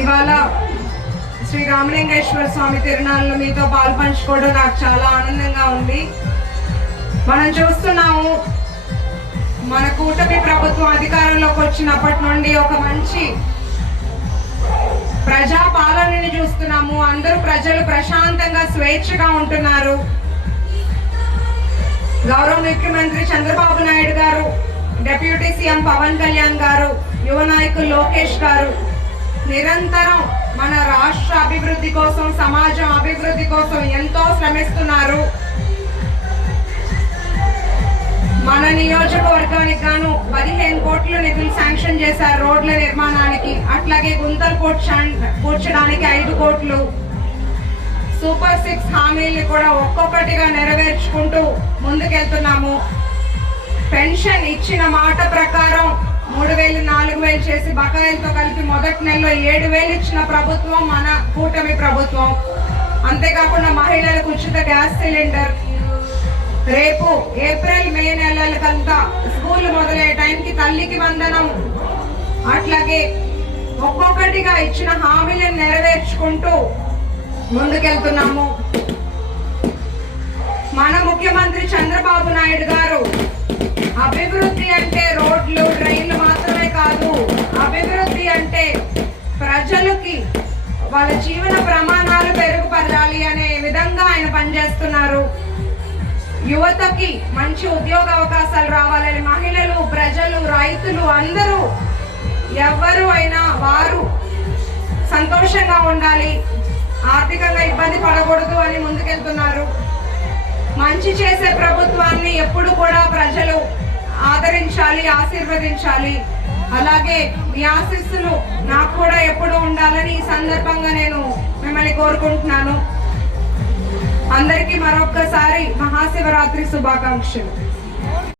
ఇవాళ శ్రీ రామలింగేశ్వర స్వామి తిరునాళ్ళు మీతో పాల్పంచుకోవడం నాకు చాలా ఆనందంగా ఉంది. మనం చూస్తున్నాము మన కూటమి ప్రభుత్వం అధికారంలోకి వచ్చినప్పటి నుండి ఒక మంచి ప్రజా పాలనని చూస్తున్నాము. అందరూ ప్రజలు ప్రశాంతంగా స్వేచ్ఛగా ఉంటున్నారు. గౌరవ ముఖ్యమంత్రి చంద్రబాబు నాయుడు గారు డిప్యూటీ సీఎం పవన్ కళ్యాణ్ గారు యువ నాయకులు లోకేష్ గారు నిరంతరం మన రాష్ట్ర అభివృద్ధి కోసం సమాజం అభివృద్ధి కోసం ఎంతో శ్రమిస్తున్నారు. మన నియోజకవర్గానికి గాను పదిహేను కోట్లు నిధులు శాంక్షన్ చేశారు రోడ్ల నిర్మాణానికి. అట్లాగే గుంతలు కూర్చడానికి ఐదు కోట్లు. సూపర్ సిక్స్ హామీల్ని కూడా ఒక్కొక్కటిగా నెరవేర్చుకుంటూ ముందుకెళ్తున్నాము. పెన్షన్ ఇచ్చిన మాట ప్రకారం మూడు వేలు నాలుగు వేలు చేసి బకాయిలతో కలిపి మొదటి నెలలో ఏడు వేలు ఇచ్చిన ప్రభుత్వం మన కూటమి ప్రభుత్వం. అంతేకాకుండా మహిళలకు ఉచిత గ్యాస్ సిలిండర్. రేపు ఏప్రిల్ మే నెలలకంతా స్కూల్ మొదలయ్యే టైంకి తల్లికి వందనం. అట్లాగే ఒక్కొక్కటిగా ఇచ్చిన హామీలను నెరవేర్చుకుంటూ ముందుకెళ్తున్నాము. మన ముఖ్యమంత్రి చంద్రబాబు నాయుడు గారు ప్రజలకి వాళ్ళ జీవన ప్రమాణాలు మెరుగుపరచాలి అనే విధంగా ఆయన పనిచేస్తున్నారు. యువతకి మంచి ఉద్యోగ అవకాశాలు రావాలని మహిళలు ప్రజలు రైతులు అందరూ ఎవరు అయినా వారు సంతోషంగా ఉండాలి. ఆర్థికంగా ఇబ్బంది పడకూడదు అని ముందుకెళ్తున్నారు. మంచి చేసే ప్రభుత్వాన్ని ఎప్పుడు కూడా ప్రజలు ఆదరించాలి ఆశీర్వదించాలి. అలాగే మీ ఆశస్సులు నాకు కూడా ఎప్పుడు ఉండాలని ఈ సందర్భంగా నేను మిమ్మల్ని కోరుకుంటున్నాను. అందరికీ మరొక్కసారి మహాశివరాత్రి శుభాకాంక్షలు.